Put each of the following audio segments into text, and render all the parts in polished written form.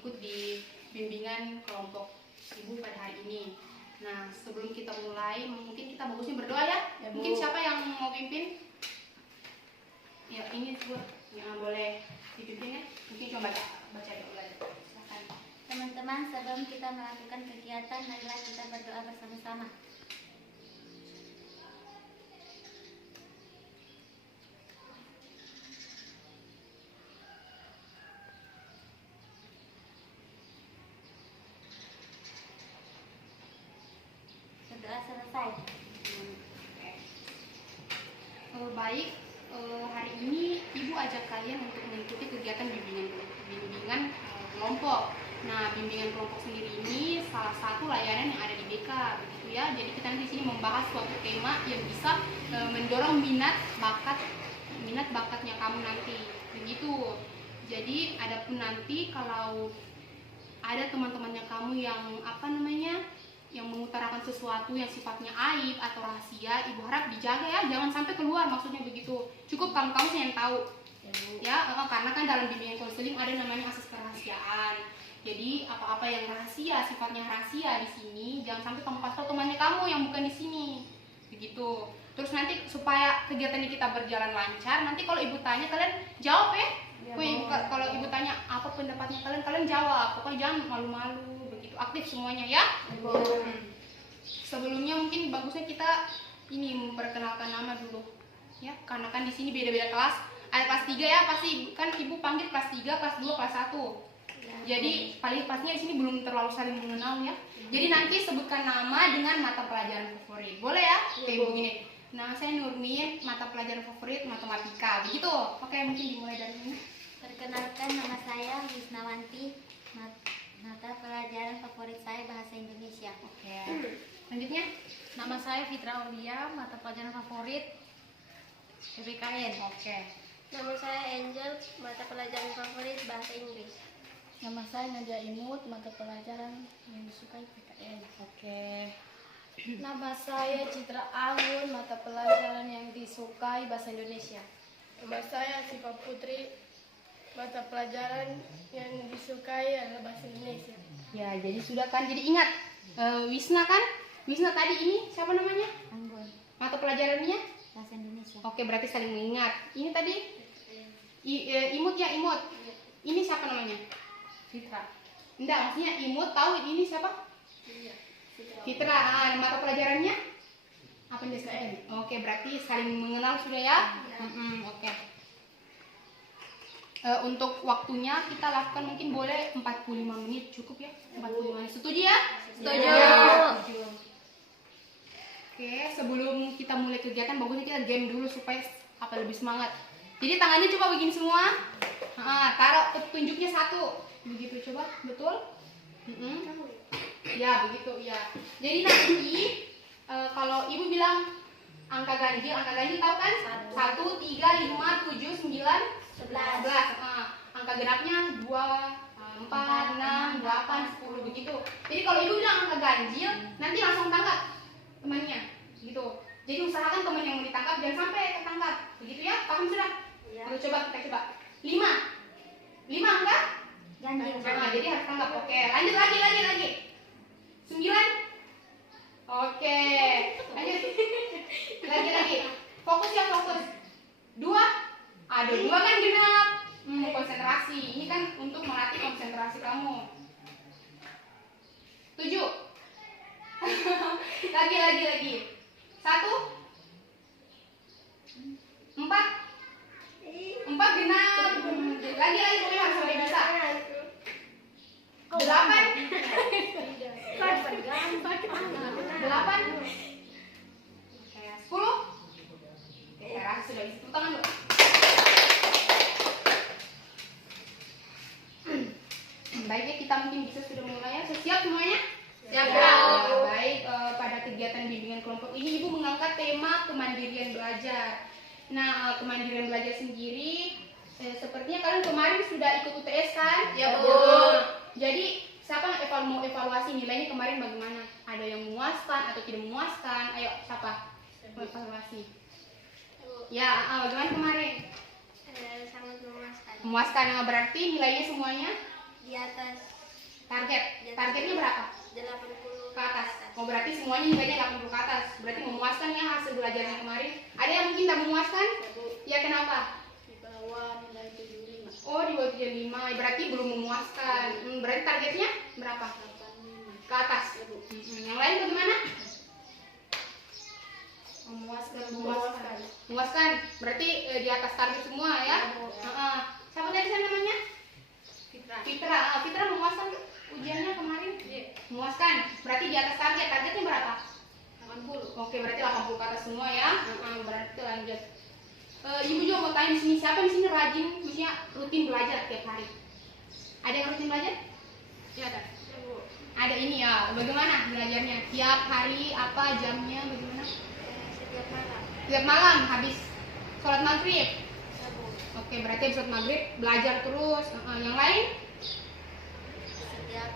ikut di bimbingan kelompok ibu pada hari ini. Nah, sebelum kita mulai, mungkin kita bagusnya berdoa ya. Mungkin siapa yang mau pimpin? Ya, ini buat yang boleh dipimpin ya. Mungkin coba baca doa. Silakan. Teman-teman, sebelum kita melakukan kegiatan, marilah kita berdoa bersama-sama. Berdoa selesai. Baik, hari ini Ibu ajak kalian untuk mengikuti kegiatan bimbingan kelompok. Nah, bimbingan kelompok sendiri ini salah satu layanan yang ada di BK, begitu ya. Jadi kita di sini membahas suatu tema yang bisa mendorong minat bakatnya kamu nanti, begitu. Jadi adapun nanti kalau ada teman-temannya kamu yang mengutarakan sesuatu yang sifatnya aib atau rahasia, Ibu harap dijaga ya, jangan sampai keluar, maksudnya begitu. Cukup kamu yang tahu. Ya, karena kan dalam bimbingan konseling ada namanya asas kerahasiaan. Jadi apa-apa yang rahasia, sifatnya rahasia di sini, jangan sampai kamu kasih tahu temannya kamu yang bukan di sini. Begitu. Terus nanti supaya kegiatan ini kita berjalan lancar, nanti kalau Ibu tanya kalian jawab ya. Kalau Ibu tanya apa pendapatnya kalian jawab. Pokoknya jangan malu-malu, begitu. Aktif semuanya ya. Sebelumnya mungkin bagusnya kita ini memperkenalkan nama dulu. Ya, karena kan di sini beda-beda kelas. Ada kelas 3 ya, pasti kan Ibu panggil kelas 3, kelas 2, kelas 1. Jadi paling pastinya di sini belum terlalu saling mengenal ya. Jadi nanti sebutkan nama dengan mata pelajaran favorit. Boleh ya? Kayak begini. Nah, saya Nurmin, mata pelajaran favorit matematika. Begitu. Oke, mungkin dimulai dari ini. Perkenalkan, nama saya Wisnawanti. Mata pelajaran favorit saya bahasa Indonesia. Oke. Selanjutnya, nama saya Fitra Aulia, mata pelajaran favorit PPKN. Oke. Nama saya Angel, mata pelajaran favorit bahasa Inggris. Nama saya Nadia Imut, mata pelajaran yang disukai PKN. Oke. Nama saya Citra Anggun, mata pelajaran yang disukai bahasa Indonesia. Nama saya Siva Putri, mata pelajaran yang disukai adalah bahasa Indonesia. Ya, jadi sudah kan. Jadi ingat, Wisna kan? Wisna tadi ini siapa namanya? Anggun, Mata pelajarannya? bahasa Indonesia. Oke, berarti saling mengingat. Ini tadi Imut ya, Imut. Ini siapa namanya? Fitra. Enggak, maksudnya Imut tahu ini siapa? Fitra. Mata pelajarannya apa nih? Oke, berarti saling mengenal sudah ya? Oke. Untuk waktunya kita lakukan mungkin boleh 45 menit, cukup ya? 45 menit. Setuju ya? Setuju. Setuju. Oke, sebelum kita mulai kegiatan bagusnya kita game dulu supaya lebih semangat. Jadi tangannya coba begini semua. Taruh petunjuknya 1. Begitu, coba, betul? Ya, begitu ya. Jadi nanti kalau Ibu bilang angka ganjil tahu kan? 1, 3, 5, 7, 9, 11. Angka genapnya 2, 4, 6, 8, 10 begitu. Jadi kalau Ibu bilang angka ganjil, nanti langsung tangkap temannya, gitu. Jadi usahakan teman yang mau ditangkap jangan sampai ketangkap, begitu ya? Paham sudah? Ya. Kita coba. 5 angka Ganjil. jadi harus tangkap. Oke, lanjut lagi. 9. Oke, lanjut. Lagi. Fokus ya, fokus. 2. Aduh, 2 kan genap. Konsentrasi. Ini kan untuk melatih konsentrasi kamu. 7. lagi. 1. 4. 4 genap. Lagi pokoknya harus sampai bisa. 8. 8. 10. Saya rasa sudah bisa. Tepuk tangan, Bu. Baiknya kita mungkin bisa sudah mulai ya. Siap semuanya? Siap. Baik, pada kegiatan bimbingan kelompok ini Ibu mengangkat tema kemandirian belajar. Nah, kemandirian belajar sendiri sepertinya kalian kemarin sudah ikut UTS kan? Ya, Bu. Jadi siapa yang mau evaluasi nilainya kemarin bagaimana? Ada yang memuaskan atau tidak memuaskan? Ayo, siapa? Mau evaluasi. Ya, bagaimana kemarin? Sangat memuaskan. Memuaskan, berarti nilainya semuanya Di atas atas Targetnya berapa? 80 Ke atas. Oh, berarti semuanya nilainya 80 ke atas. Berarti memuaskan ya hasil belajarnya kemarin. Ada yang mungkin tak memuaskan? Ya, kenapa? Di bawah nilai 75. Oh, di bawah 75. Berarti belum memuaskan. Berarti targetnya berapa? 85. Ke atas. Yang lain bagaimana? Memuaskan. Memuaskan. Berarti di atas target semua ya? Siapa tadi saya namanya? Fitra. Fitra memuaskan ujiannya kemarin? Memuaskan. Berarti di atas target. Targetnya berapa? 80. Oke, berarti 80 ke atas semua ya. Berarti lanjut. Ibu juga mau tanya di sini, siapa di sini rajin, maksudnya rutin belajar tiap hari? Ada yang rutin belajar? Ya, ada. Ada ini ya. Bagaimana belajarnya? Tiap hari apa jamnya bagaimana? setiap malam. Tiap malam habis sholat maghrib. Sabut. Oke, berarti habis sholat maghrib belajar terus. Yang lain? Setiap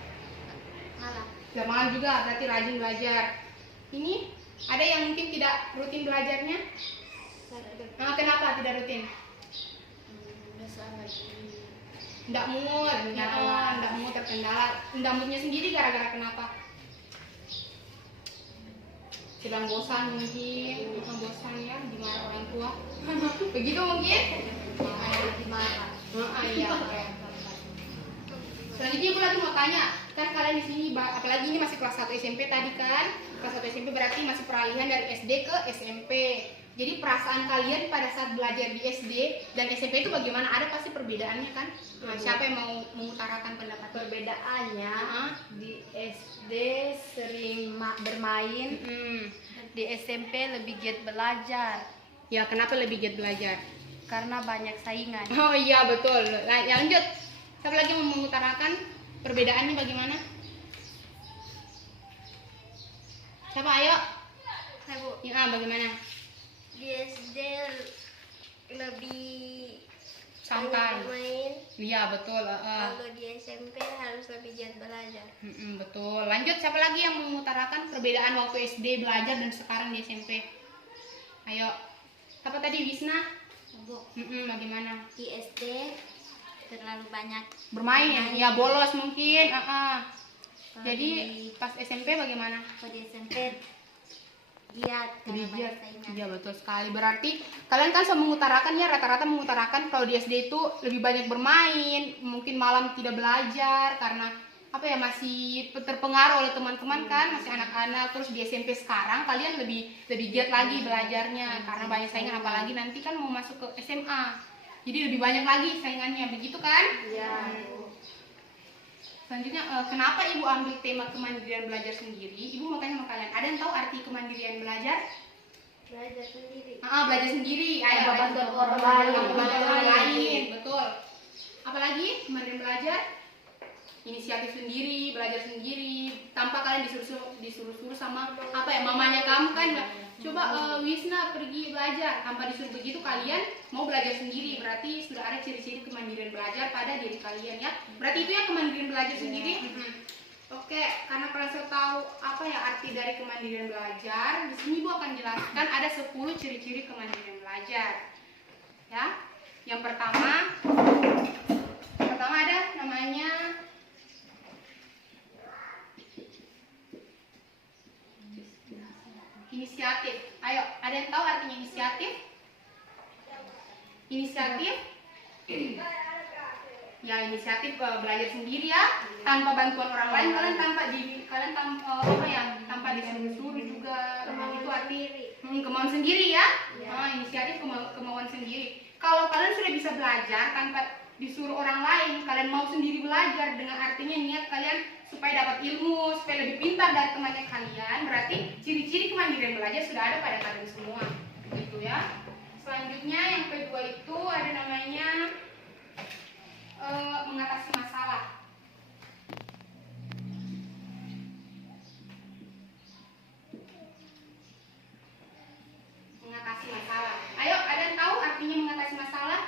malam. Tiap malam juga berarti rajin belajar. Ini ada yang mungkin tidak rutin belajarnya? Kenapa tidak rutin? Nggak mood terkendala. Nggak moodnya sendiri gara-gara kenapa? Sedang bosan mungkin, bosan ya, dimarah orang tua. Begitu mungkin? Dimarah. Iya. Selanjutnya ibu lagi mau tanya, kan kalian di sini, apalagi ini masih kelas 1 SMP tadi kan? Kelas 1 SMP berarti masih peralihan dari SD ke SMP. Jadi perasaan kalian pada saat belajar di SD dan SMP itu bagaimana? Ada pasti perbedaannya kan? Siapa yang mau mengutarakan pendapat? Perbedaannya di SD sering bermain, di SMP lebih giat belajar Ya, kenapa lebih giat belajar? karena banyak saingan. Oh iya betul. Lanjut. Siapa lagi mau mengutarakan perbedaannya bagaimana? Siapa? Ayo. Sabut. Ya, bagaimana? Di SD lebih Santai. banyak bermain. Iya betul. Kalau di SMP harus lebih giat belajar. Betul. Lanjut. Siapa lagi yang mau mengutarakan perbedaan waktu SD belajar dan sekarang di SMP? Ayo. Siapa tadi? Wisna? Sabut. Bagaimana? Di SD terlalu banyak Bermain ya? Ya bolos mungkin. Kalau Jadi pas SMP bagaimana? kalau di SMP giat karena Lebih banyak giat. saingan. Iya betul sekali. Berarti kalian kan selalu mengutarakan ya, rata-rata mengutarakan kalau di SD itu lebih banyak bermain, mungkin malam tidak belajar karena apa ya, masih terpengaruh oleh teman-teman kan, masih anak-anak. Terus di SMP sekarang kalian lebih giat lagi belajarnya karena banyak saingan, apalagi nanti kan mau masuk ke SMA. Jadi lebih banyak lagi saingannya, begitu kan? Iya. Selanjutnya, kenapa ibu ambil tema kemandirian belajar sendiri? Ibu mau tanya sama kalian, ada yang tahu arti kemandirian belajar? Belajar sendiri. Belajar sendiri. Ayo, Membantu belajar. orang lain. Membantu orang lain, betul. Apalagi kemandirian belajar? Inisiatif sendiri, belajar sendiri, tanpa kalian disuruh sama apa ya, mamanya kamu kan, coba Wisna pergi belajar, tanpa disuruh begitu kalian mau belajar sendiri, berarti sudah ada ciri-ciri kemandirian belajar pada diri kalian ya. Berarti itu ya kemandirian belajar sendiri. Oke, karena kalian sudah tahu apa ya arti dari kemandirian belajar, di sini Bu akan jelaskan ada 10 ciri-ciri kemandirian belajar. Ya. Yang pertama ada namanya inisiatif. Ayo, ada yang tahu artinya inisiatif? Inisiatif? Ya, inisiatif belajar sendiri ya, tanpa bantuan orang lain, tanpa disuruh juga. Itu arti kemauan sendiri ya. Inisiatif kemauan sendiri. Kalau kalian sudah bisa belajar tanpa disuruh orang lain, kalian mau sendiri belajar dengan artinya niat kalian supaya dapat ilmu, supaya lebih pintar dari temannya kalian, berarti ciri-ciri kemandirian belajar sudah ada pada kalian semua, gitu ya. Selanjutnya yang kedua itu ada namanya mengatasi masalah. Mengatasi masalah. Ayo, ada yang tahu artinya mengatasi masalah?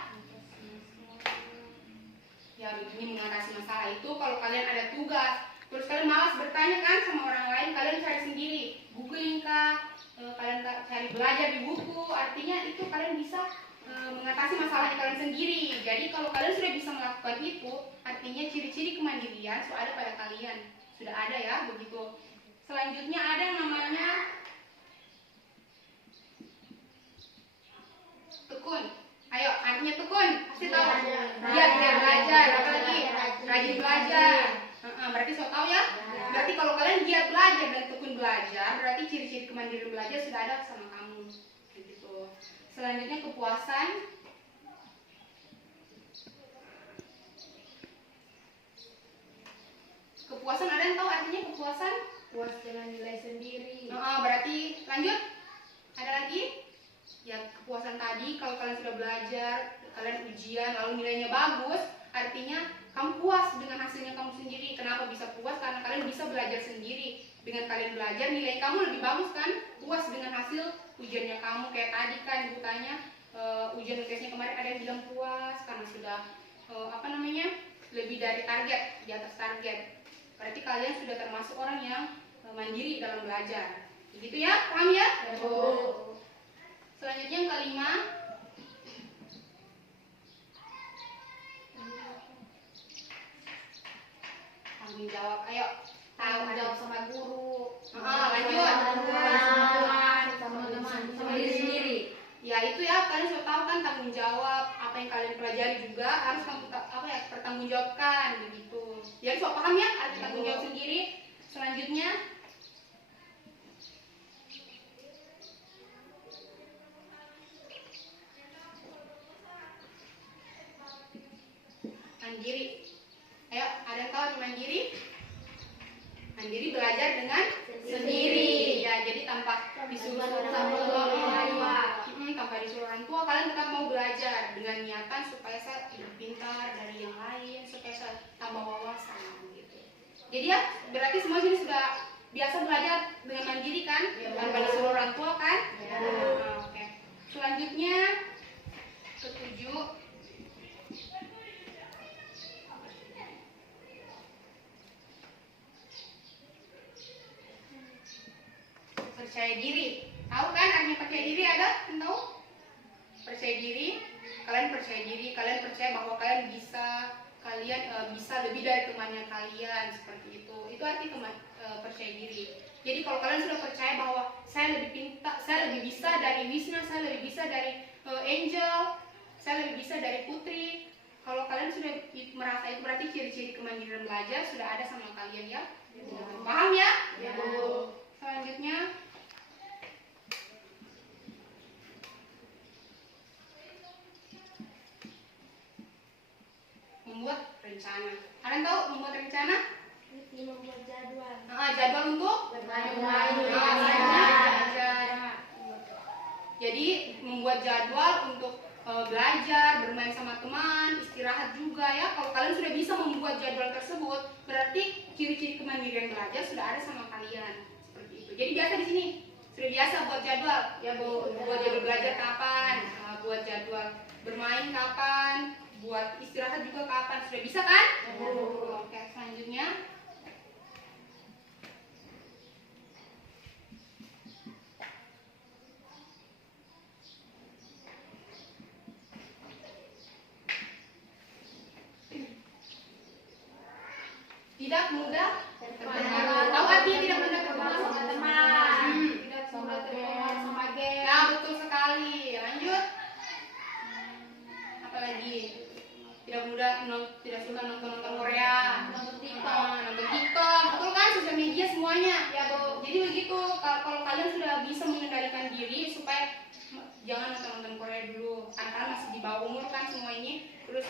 Ya, begini mengatasi masalah itu kalau kalian ada tugas, terus kalian malas bertanya kan sama orang lain, kalian cari sendiri, googling kah, kalian cari belajar di buku, artinya itu kalian bisa mengatasi masalah kalian sendiri. Jadi kalau kalian sudah bisa melakukan itu, artinya ciri-ciri kemandirian sudah ada pada kalian. Sudah ada ya, begitu. Selanjutnya ada yang namanya tekun. Ayo, artinya tekun. Pasti tahu. Giat belajar, apalagi rajin belajar. Berarti so tahu ya? Berarti kalau kalian giat belajar dan tekun belajar, berarti ciri-ciri kemandirian belajar sudah ada sama kamu. Begitu. Selanjutnya kepuasan. Kepuasan ada yang tahu artinya kepuasan? Puas dengan nilai sendiri. Berarti lanjut. Ada lagi? Ya kepuasan tadi kalau kalian sudah belajar, kalian ujian lalu nilainya bagus, artinya kamu puas dengan hasilnya kamu sendiri. Kenapa bisa puas? Karena kalian bisa belajar sendiri. Dengan kalian belajar nilai kamu lebih bagus kan? Puas dengan hasil ujiannya kamu. Kayak tadi kan ibu tanya ujian UTS-nya kemarin ada yang bilang puas karena sudah lebih dari target, di atas target. Berarti kalian sudah termasuk orang yang mandiri dalam belajar. Begitu ya? Paham ya? Betul. Selanjutnya yang kelima, tanggung jawab. Ayo, Tanggung jawab sama guru. lanjut. Sama teman, sama diri sendiri. Ya itu ya, kalian sudah tahu kan tanggung jawab. Apa yang kalian pelajari juga harus kamu pertanggungjawabkan begitu. Jadi sudah paham ya arti tanggung jawab sendiri. Selanjutnya mandiri. Ayo, ada yang tahu arti mandiri? Mandiri belajar dengan sendiri. Ya, jadi tanpa disuruh tanpa disuruh orang tua, kalian tetap mau belajar dengan niatan supaya saya lebih pintar dari yang lain, supaya saya tambah wawasan gitu. Jadi ya, berarti semua sini sudah biasa belajar dengan mandiri kan? Tanpa disuruh orang tua kan? Oke. Selanjutnya ketujuh, percaya diri. Tahu kan artinya percaya diri? Ada yang tahu? Percaya diri, kalian percaya bahwa kalian bisa lebih dari temannya kalian, seperti itu. Itu arti percaya diri. Jadi kalau kalian sudah percaya bahwa saya lebih pintar, saya lebih bisa dari Wisna, saya lebih bisa dari Angel, saya lebih bisa dari Putri. Kalau kalian sudah merasa itu, berarti ciri-ciri kemandirian belajar sudah ada sama kalian ya. Paham ya? Selanjutnya membuat rencana. Ada yang tahu membuat rencana? Membuat jadwal. Jadwal untuk belajar. Jadi membuat jadwal untuk belajar, bermain sama teman, istirahat juga ya. Kalau kalian sudah bisa membuat jadwal tersebut, berarti ciri-ciri kemandirian belajar sudah ada sama kalian. Seperti itu. Jadi biasa di sini sudah biasa buat jadwal. Ya, buat jadwal belajar kapan, buat jadwal bermain kapan, buat istirahat juga kapan. Sudah bisa kan? Oke, selanjutnya tidak mudah terpengaruh. Tahu artinya tidak mudah terpengaruh sama teman? Tidak mudah terpengaruh sama geng. Nah, betul sekali. Lanjut. Apa lagi? Tidak suka nonton Korea, nonton TikTok. Betul kan? Sosial media semuanya. Ya, Bu. Jadi begitu. Kalau kalian sudah bisa mengendalikan diri supaya jangan nonton Korea dulu. Karena masih di bawah umur kan semua ini. Terus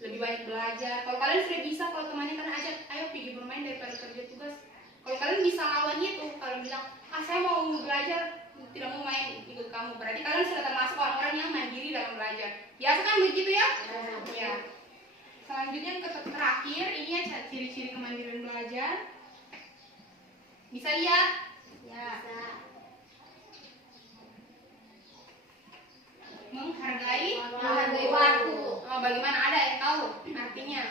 lebih banyak belajar. Kalau kalian sudah bisa, kalau temannya kalian ajak, ayo pergi bermain daripada kerja tugas. Kalau kalian bisa lawan itu, kalian bilang, saya mau belajar, tidak mau main ikut kamu. Berarti kalian sudah termasuk orang-orang yang mandiri dalam belajar. Biasa kan begitu ya? Ya. Selanjutnya terakhir, ini ya ciri-ciri kemandirian belajar. Bisa lihat? Ya. Menghargai waktu. Bagaimana, ada yang tahu artinya?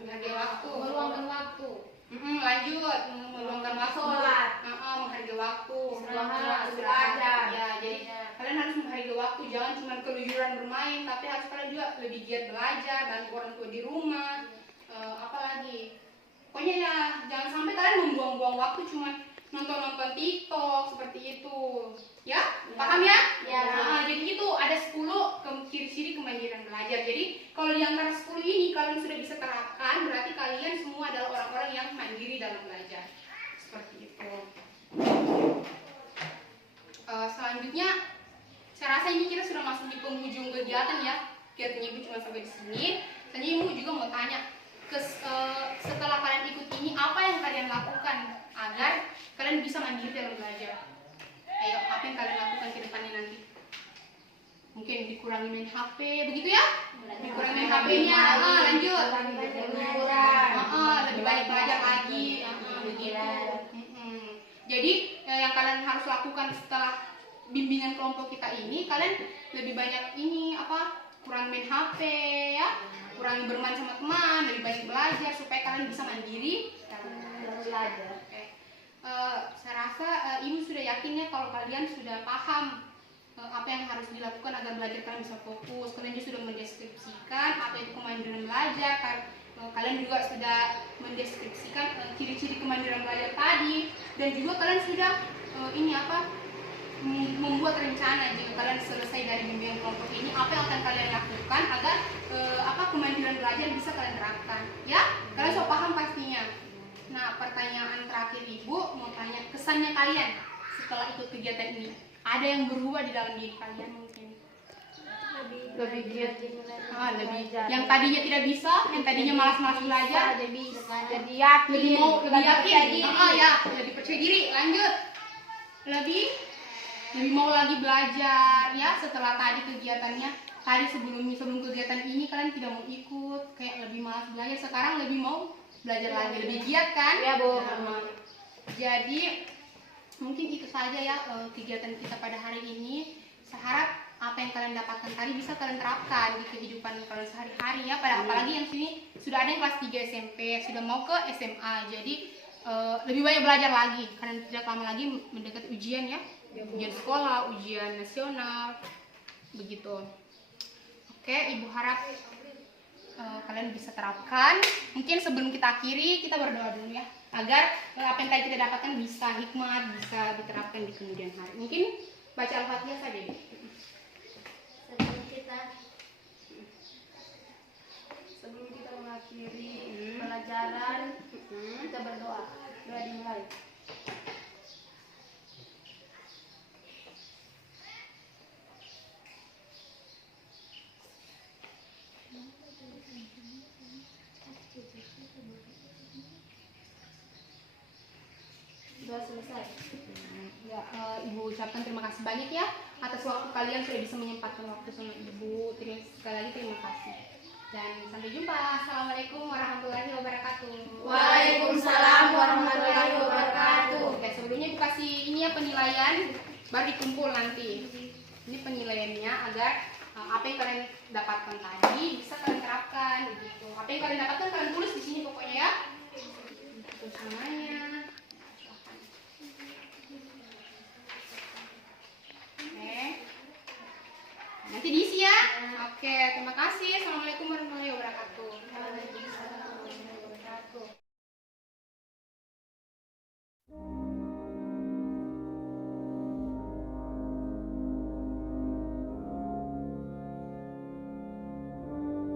Menghargai waktu. Meluangkan waktu. Lanjut, meluangkan waktu. Menghargai waktu. Istirahat, belajar. Ya, jadi kalian harus menghargai waktu. lebih giat belajar, bantu orang tua di rumah, apalagi. Pokoknya ya jangan sampai kalian membuang-buang waktu cuma nonton-nonton TikTok seperti itu. Ya? Paham ya? Ya. Nah, jadi itu ada 10 ciri-ciri kemandirian belajar. Jadi kalau di antara 10 ini kalian sudah bisa terapkan, berarti kalian semua adalah orang-orang yang mandiri dalam belajar. Seperti itu. Selanjutnya, saya rasa ini kita sudah masuk di penghujung kegiatan ya. Kegiatan ibu cuma sampai di sini. Dan ibu juga mau tanya, setelah kalian ikut ini, apa yang kalian lakukan agar kalian bisa mandiri dalam belajar? Ayo, apa yang kalian lakukan ke depannya nanti? Mungkin dikurangi main HP, begitu ya? Dikurangi main HP-nya, lanjut. Lebih banyak belajar lagi, begitu. Jadi yang kalian harus lakukan setelah bimbingan kelompok kita ini, kalian lebih banyak kurang main HP ya, kurangi bermain sama teman, lebih banyak belajar supaya kalian bisa mandiri dalam belajar. Saya rasa ibu sudah yakin ya kalau kalian sudah paham apa yang harus dilakukan agar belajar kalian bisa fokus. Kalian juga sudah mendeskripsikan apa itu kemandirian belajar. Kalian juga sudah mendeskripsikan ciri-ciri kemandirian belajar tadi, dan juga kalian sudah membuat rencana jika kalian selesai dari bimbingan kelompok ini, apa yang akan kalian lakukan agar kemandirian belajar bisa kalian terapkan. Ya, kalian sudah paham pastinya. Nah, pertanyaan terakhir ibu mau tanya, kesannya kalian setelah ikut kegiatan ini, ada yang berubah di dalam diri kalian mungkin? Lebih giat. Lebih. Yang tadinya tidak bisa, yang tadinya malas-malas belajar, Jadi yakin. lebih yakin. Lebih percaya diri. Lanjut. Lebih mau lagi belajar ya setelah tadi kegiatannya. Tadi sebelum kegiatan ini kalian tidak mau ikut, kayak lebih malas belajar. Sekarang lebih mau belajar lagi, lebih giat kan? Ya, Bu. Jadi mungkin itu saja ya kegiatan kita pada hari ini. Saya harap apa yang kalian dapatkan tadi bisa kalian terapkan di kehidupan kalian sehari-hari ya. Apalagi yang sini sudah ada yang kelas 3 SMP, sudah mau ke SMA. Jadi lebih banyak belajar lagi karena tidak lama lagi mendekat ujian ya. Ujian sekolah, ujian nasional, begitu. Oke, ibu harap kalian bisa terapkan. Mungkin sebelum kita akhiri, kita berdoa dulu ya, agar apa yang tadi kita dapatkan bisa hikmat, bisa diterapkan di kemudian hari. Mungkin baca Al-Fatihah saja deh. Sebelum kita mengakhiri pelajaran, kita berdoa. Doa dimulai. Doa selesai. Ya, ibu ucapkan terima kasih banyak ya atas waktu kalian sudah bisa menyempatkan waktu sama ibu. Sekali lagi terima kasih. Dan sampai jumpa. Assalamualaikum warahmatullahi wabarakatuh. Waalaikumsalam warahmatullahi wabarakatuh. Oke, sebelumnya ibu kasih ini ya penilaian, baru dikumpul nanti. Ini penilaiannya agar apa yang kalian dapatkan tadi bisa kalian terapkan begitu. Apa yang kalian dapatkan kalian tulis di sini pokoknya ya. Tulis namanya. Nanti diisi ya. Oke, terima kasih. Assalamualaikum warahmatullahi wabarakatuh.